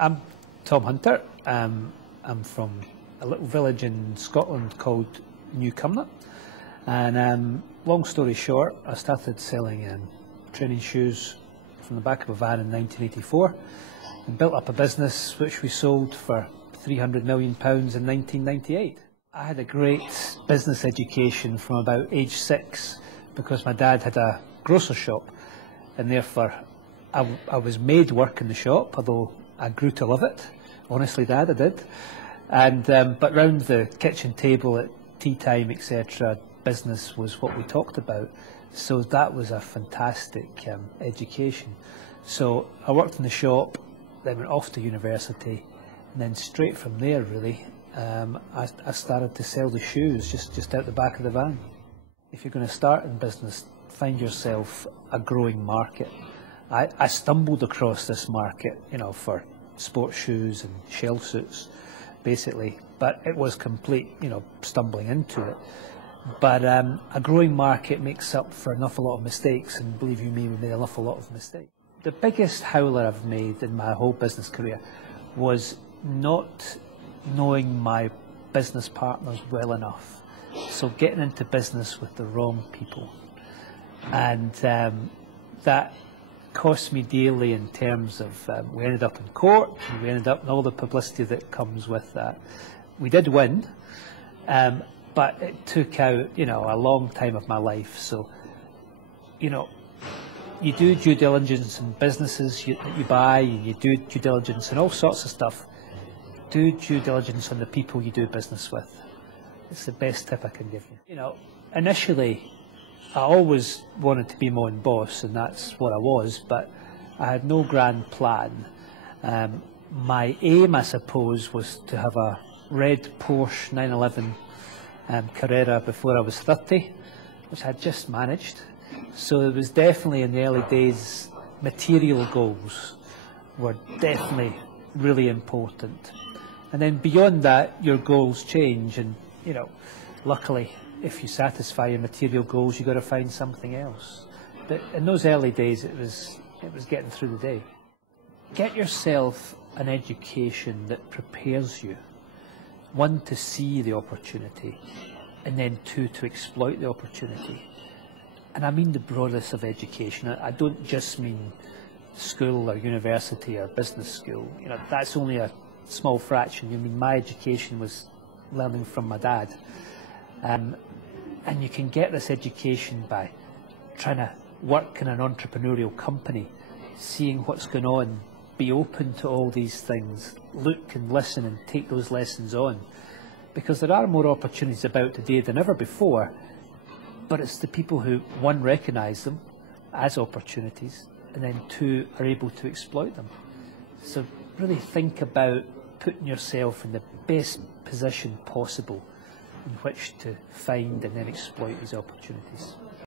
I'm Tom Hunter. I'm from a little village in Scotland called Newcumnor, and long story short, I started selling training shoes from the back of a van in 1984 and built up a business which we sold for £300 million in 1998. I had a great business education from about age 6 because my dad had a grocer shop, and therefore I was made work in the shop, although I grew to love it. Honestly, Dad, I did. And but round the kitchen table at tea time, etc., business was what we talked about. So that was a fantastic education. So I worked in the shop, then went off to university, and then straight from there, really, I started to sell the shoes just out the back of the van. If you're going to start in business, find yourself a growing market. I stumbled across this market, for sports shoes and shell suits, basically, but it was complete, stumbling into it. But a growing market makes up for an awful lot of mistakes, and believe you me, we made an awful lot of mistakes. The biggest howler I've made in my whole business career was not knowing my business partners well enough. So getting into business with the wrong people. And that cost me dearly in terms of, we ended up in court, and we ended up in all the publicity that comes with that. We did win, but it took out, a long time of my life. So, you do due diligence in businesses that you buy, and you do due diligence in all sorts of stuff. Do due diligence on the people you do business with. It's the best tip I can give you. Initially, I always wanted to be my own boss, and that's what I was, but I had no grand plan. My aim, I suppose, was to have a red Porsche 911 Carrera before I was 30, which I just managed. So it was definitely, in the early days, material goals were definitely really important. And then beyond that, your goals change, and luckily, if you satisfy your material goals, you've got to find something else. But in those early days, it was getting through the day. Get yourself an education that prepares you, one, to see the opportunity, and then two, to exploit the opportunity. And I mean the broadest of education. I don't just mean school or university or business school. That's only a small fraction. I mean, my education was learning from my dad. And you can get this education by trying to work in an entrepreneurial company, seeing what's going on, be open to all these things, look and listen and take those lessons on. Because there are more opportunities about today than ever before, but it's the people who, one, recognise them as opportunities, and then two, are able to exploit them. So really think about putting yourself in the best position possible in which to find and then exploit these opportunities.